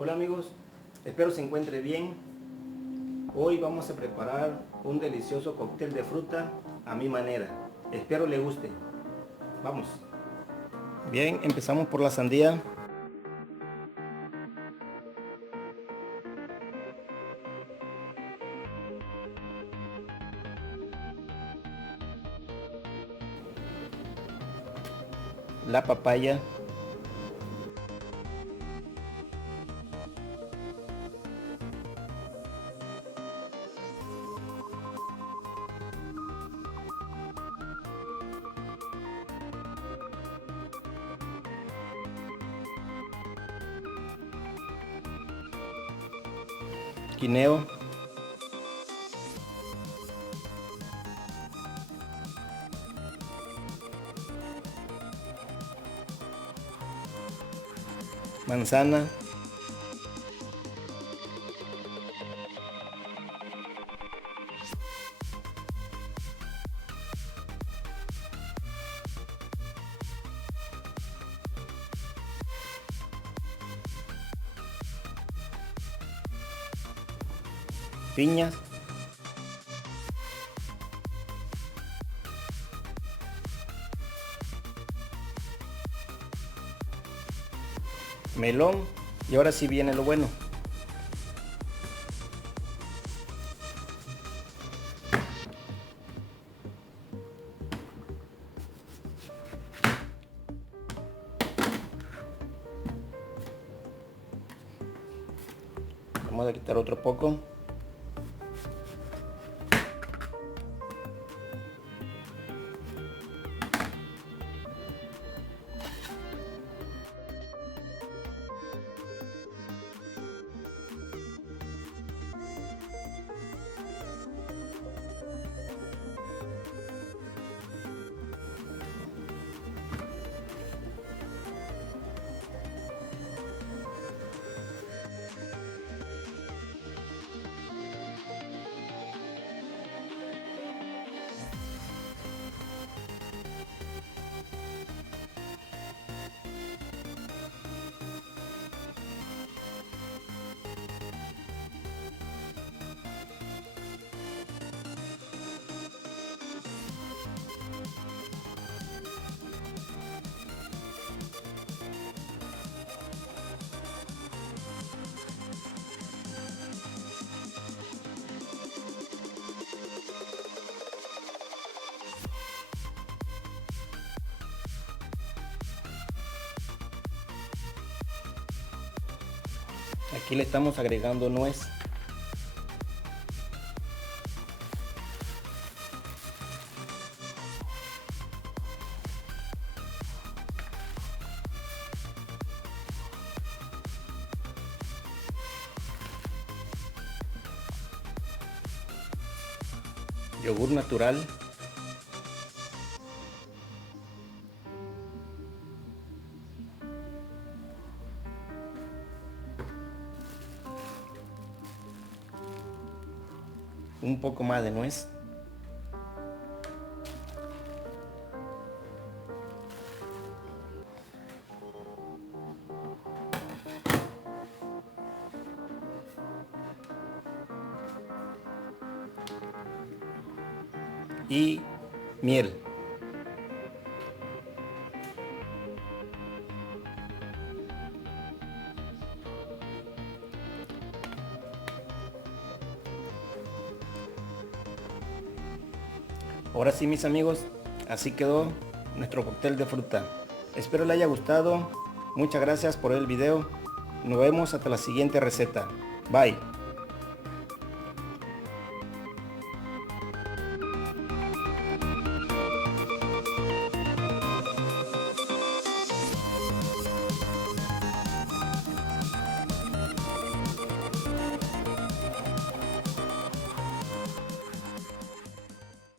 Hola amigos, espero se encuentre bien. Hoy vamos a preparar un delicioso cóctel de fruta a mi manera. Espero le guste. Vamos. Bien, empezamos por la sandía. La papaya. Guineo. Manzana. Piñas. Melón. Y ahora sí viene lo bueno. Vamos a quitar otro poco. Aquí le estamos agregando nuez. Yogur natural. Un poco más de nuez. Y miel. Ahora sí, mis amigos, así quedó nuestro cóctel de fruta. Espero le haya gustado. Muchas gracias por el video. Nos vemos hasta la siguiente receta. Bye.